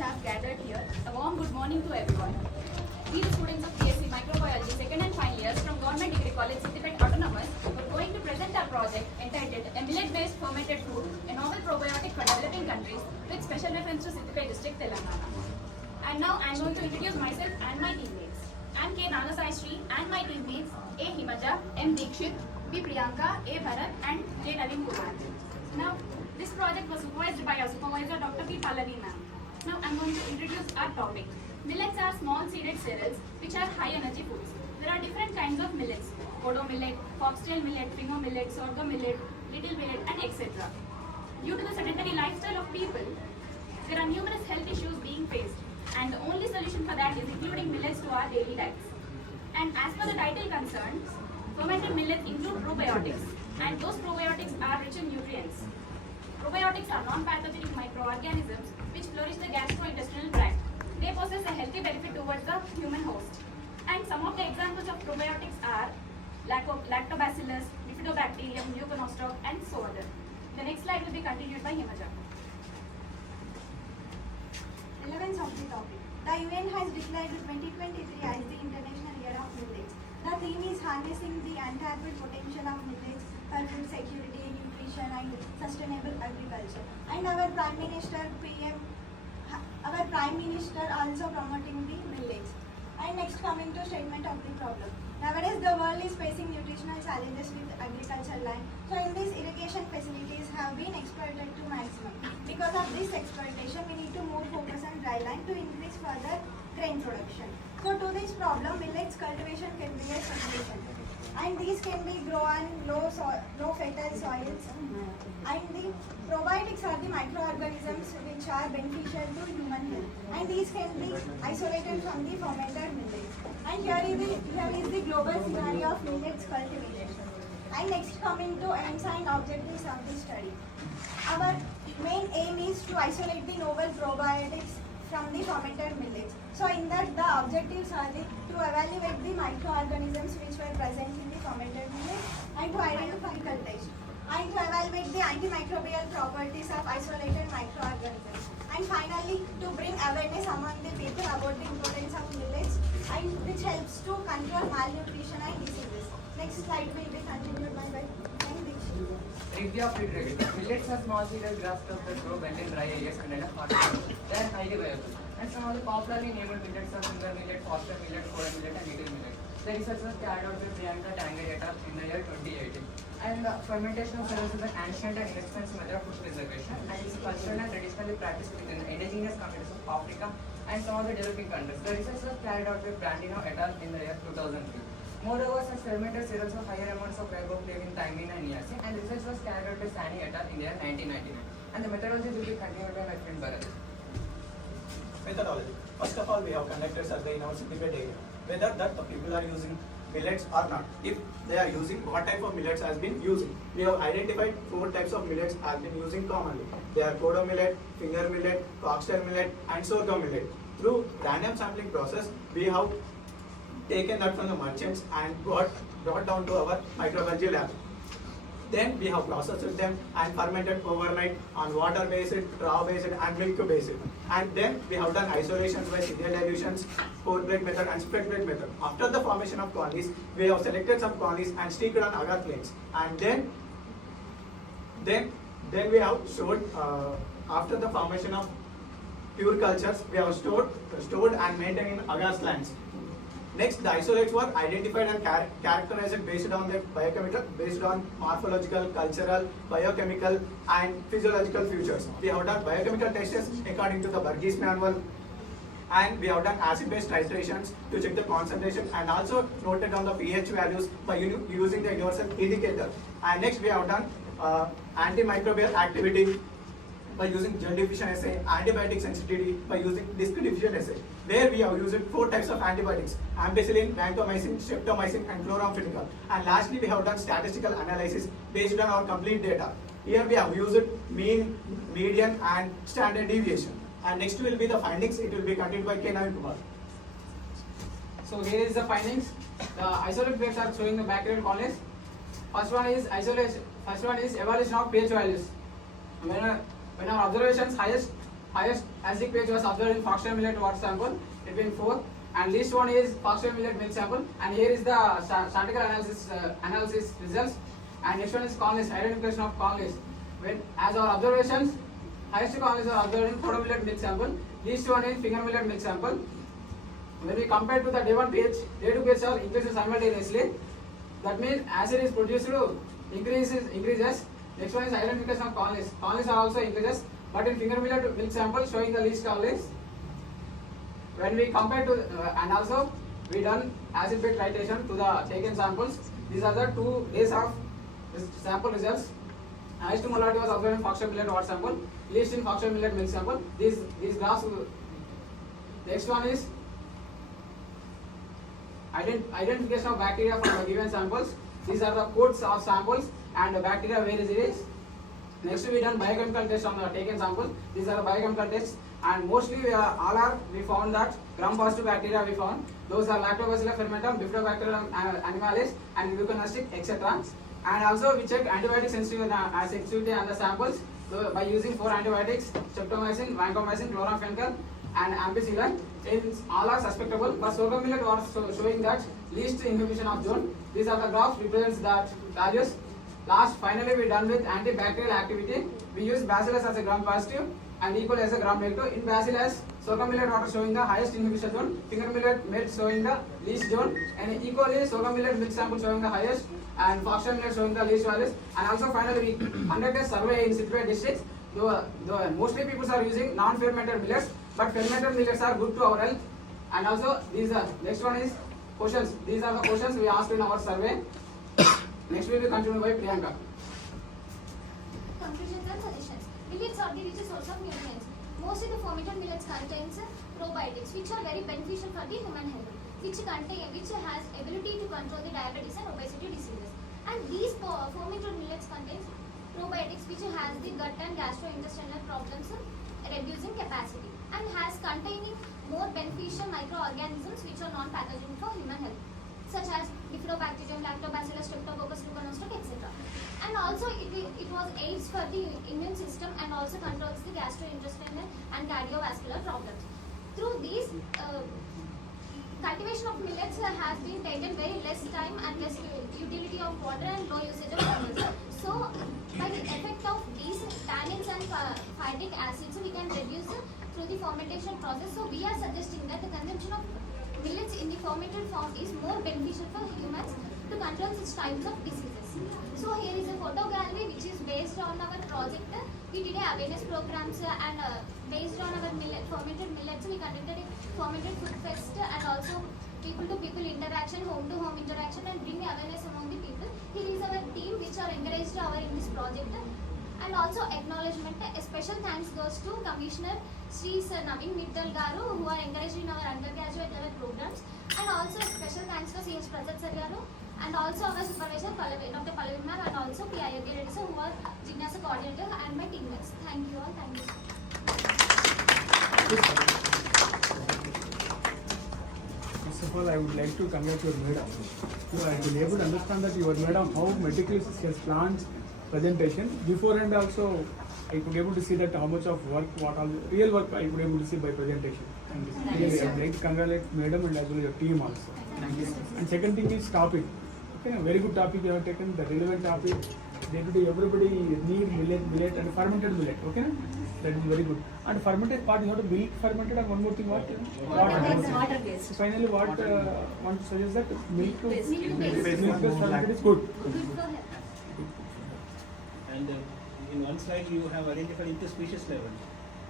staff gathered here, a warm good morning to everyone. We, the students of BSc Microbiology, second and final years from Government Degree College, Siddipet Autonomous, are going to present our project entitled A Millet-Based Fermented Food, a novel probiotic for developing countries, with special reference to Siddipet district, Telangana. And now I am going to introduce myself and my teammates. I am K. Nagasai Sri and my teammates A. Himaja, M. Dikshit, B. Priyanka, A. Bharat and J. Naveen Kumar. Now, this project was supervised by our supervisor Dr. P. Pallavi ma'am. Now I am going to introduce our topic. Millets are small seeded cereals which are high energy foods. There are different kinds of millets: kodo millet, foxtail millet, finger millet, sorghum millet, little millet and etc. Due to the sedentary lifestyle of people, there are numerous health issues being faced, and the only solution for that is including millets to our daily diets. And as per the title concerns, fermented millets include probiotics, and those probiotics are rich in nutrients. Probiotics are non-pathogenic microorganisms which flourish the gastrointestinal tract. They possess a healthy benefit towards the human host. And some of the examples of probiotics are Lactobacillus, Bifidobacterium, Leuconostoc and so on. The next slide will be continued by Himaja. Relevance of the topic. The UN has declared 2023 as the International Year of Millets. The theme is harnessing the untapped potential of millets for food security, nutrition and sustainable agriculture. And our Prime Minister also promoting the millets. And next, coming to statement of the problem. Nowadays the world is facing nutritional challenges with agricultural land. So in these irrigation facilities have been exploited to maximum. Because of this exploitation, we need to more focus on dry land to increase further grain production. So to this problem, millets cultivation can be a solution. And these can be grown on low fertile soils. And the probiotics are the microorganisms which are beneficial to human health. And these can be isolated from the fermented millets. And here is the global scenario of millets cultivation. And next, coming to aims and objectives of the study. Our main aim is to isolate the novel probiotics from the fermented millets. So in that, the objectives are to evaluate the microorganisms which were present in the fermented millet and to identify cultivation and to evaluate the antimicrobial properties of isolated microorganisms, and finally to bring awareness among the people about the importance of millets and which helps to control malnutrition and diseases. Next slide will be continued by Review of food regulation. Millets are small cereal grass crops that grow well in dry areas and in hot climate. They are highly viable. And some of the popularly named millets are finger millet, foster millet, kodo millet, and little millet. The research was carried out by Priyanka Tangari et al. In the year 2018. And fermentation of cereals is an ancient and inexpensive method of food preservation, and is culturally and traditionally practiced within the indigenous communities of Africa and some of the developing countries. The research was carried out by Brandino et al. In the year 2003. Moreover, such fermented cereals have higher amounts of riboflavin, thymine, and niacin, and research was carried out by Sani et al. In the year 1999. And the methodology will be continued by my friend Bharat. Methodology. First of all, we have conducted survey in our Siddipet area, whether that the people are using millets or not. If they are using, what type of millets has been using. We have identified 4 types of millets has been using commonly. They are kodo millet, finger millet, foxtail millet, and sorghum millet. Through random sampling process, we have taken that from the merchants and brought down to our microbiology lab. Then we have processed them and fermented overnight on water based, raw based and milk based. And then we have done isolations by serial dilutions, pour plate method and spread plate method. After the formation of colonies, we have selected some colonies and sticked on agar plates. And then we have stored, after the formation of pure cultures, we have stored and maintained in agar slants. Next, the isolates were identified and characterized based on their biochemical, based on morphological, cultural, biochemical and physiological features. We have done biochemical tests according to the Burgess manual, and we have done acid-base titrations to check the concentration and also noted down the pH values by using the universal indicator. And next, we have done antimicrobial activity by using gel diffusion assay, antibiotic sensitivity by using disc diffusion assay, where we have used 4 types of antibiotics: ampicillin, vancomycin, streptomycin and chloramphenicol. And lastly, we have done statistical analysis based on our complete data. Here we have used mean, median and standard deviation. And next will be the findings. It will be continued by K. Naveen Kumar. So here is the findings. The isolate plates are showing the bacterial colonies. First one is evaluation of pH values. When our observations, highest highest acid pH was observed in foxtail millet water sample between 4, and least one is foxtail millet milk sample. And here is the statistical analysis results. And next one is colonies, identification of colonies. When as our observations, highest colonies are observed in photo millet milk sample, least one in finger millet milk sample. When we compare to the day 1 pH, day 2 pH are increases simultaneously. That means acid is produced increases. Next one is identification of colonies. Colonies are also increases, but in finger millet milk sample showing the least colonies. When we compare to and also we done acid bed titration to the taken samples. These are the 2 days of sample results. Highest molarity was observed in foxtail millet water sample, least in foxtail millet milk sample. These graphs. Next one is identification of bacteria from the given samples. These are the codes of samples and the bacteria where it is. Next we done biochemical test on the taken sample. These are the biochemical tests, and mostly we found that gram-positive bacteria we found. Those are Lactobacillus fermentum, Bifidobacterium animalis, and leuconostoc, etc. And also we check antibiotic sensitivity on the samples by using 4 antibiotics: streptomycin, vancomycin, chloramphenicol, and ampicillin. All are suspectable, but sorghum millet was showing that least inhibition of zone. These are the graphs represents that values. Finally we done with antibacterial activity. We use Bacillus as a gram positive and E. coli as a gram negative. In Bacillus, sorghum millet water showing the highest inhibition zone, finger millet milk showing the least zone, and E. coli sorghum millet milk sample showing the highest, and foxtail millet showing the least values. And also finally we conducted survey in Siddipet districts. Though mostly people are using non-fermented millets, but fermented millets are good to our health. And also these are next one is questions. These are the questions we asked in our survey. Next we will continue by Priyanka. Conclusions and suggestions. Millets are the richest source of nutrients. Mostly the fermented millets contains probiotics, which are very beneficial for the human health, which has ability to control the diabetes and obesity diseases. And these fermented millets contains probiotics, which has the gut and gastrointestinal problems reducing capacity, and has containing more beneficial microorganisms which are non-pathogenic for human health, such as Bifidobacterium, Lactobacillus, Streptococcus, leuconostoc, etc. And also it was aids for the immune system and also controls the gastrointestinal and cardiovascular problems. Through these cultivation of millets has been taken very less time and less utility of water and low usage of chemicals. So by the effect of these tannins and phytic acids, we can reduce through the fermentation process. So we are suggesting that the consumption of millets in the fermented form is more beneficial for humans to control such types of diseases. So here is a photo gallery which is based on our project. We did awareness programs and based on our fermented millets, we conducted a fermented food fest and also people-to-people interaction, home-to-home interaction, and bring awareness among the people. Here is our team which are encouraged in this project. And also acknowledgement, a special thanks goes to Commissioner Sri Sir Naveen Mittal Garu, who are encouraged in our undergraduate level programs, and also a special thanks to C.S. Prasad Sir Garu, and also our supervisor Dr. Pallavi Ma'am, and also P. Ayodhya Reddy Sir, who are Jignasa coordinator, and my teammates. Thank you all. Thank you. First of all, I would like to congratulate your madam. You have been able to understand that your madam how meticulous she has planned presentation. Before and also, I could able to see that how much of work, what all real work I could able to see by presentation. And really, I would like to congratulate madam and as well your team also. Thank you. And second thing is topic. Okay, a very good topic you have taken, the relevant topic. Day to day, everybody need millet and fermented millet. Okay, that is very good. And fermented part, you have to milk fermented, and one more thing, what? Water based. So finally, what want to suggest that milk Milk-based. milk-based fermented is good. Good for health. And in one slide you have identified interspecies level,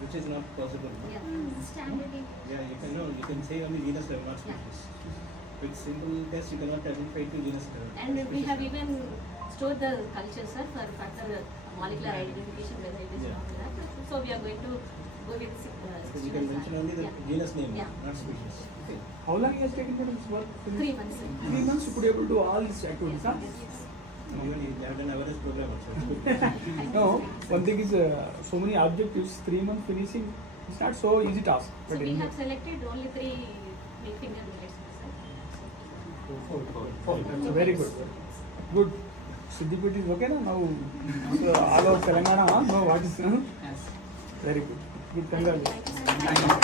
which is not possible. No? Standard. Yeah, you can say only genus level, not species. With simple test you cannot identify to genus level. And we have even stored the culture, sir, for further molecular identification whether it is Yeah. not that. So we are going to go with So you can mention only the genus name, Yeah. not species. Okay. How long has taken for this work? 3 months. 3 months you could able to do all these activities, huh? Even you have done awareness program also. No, one thing is so many objectives, 3 months finishing, it's not so easy task. So But we in- have selected only 3 big finger millets, sir. Oh, that's very good. Good. Siddipet is okay now? So all over Telangana, huh? No, what is? Yes. Very good. Good, congrats. Thank you, sir.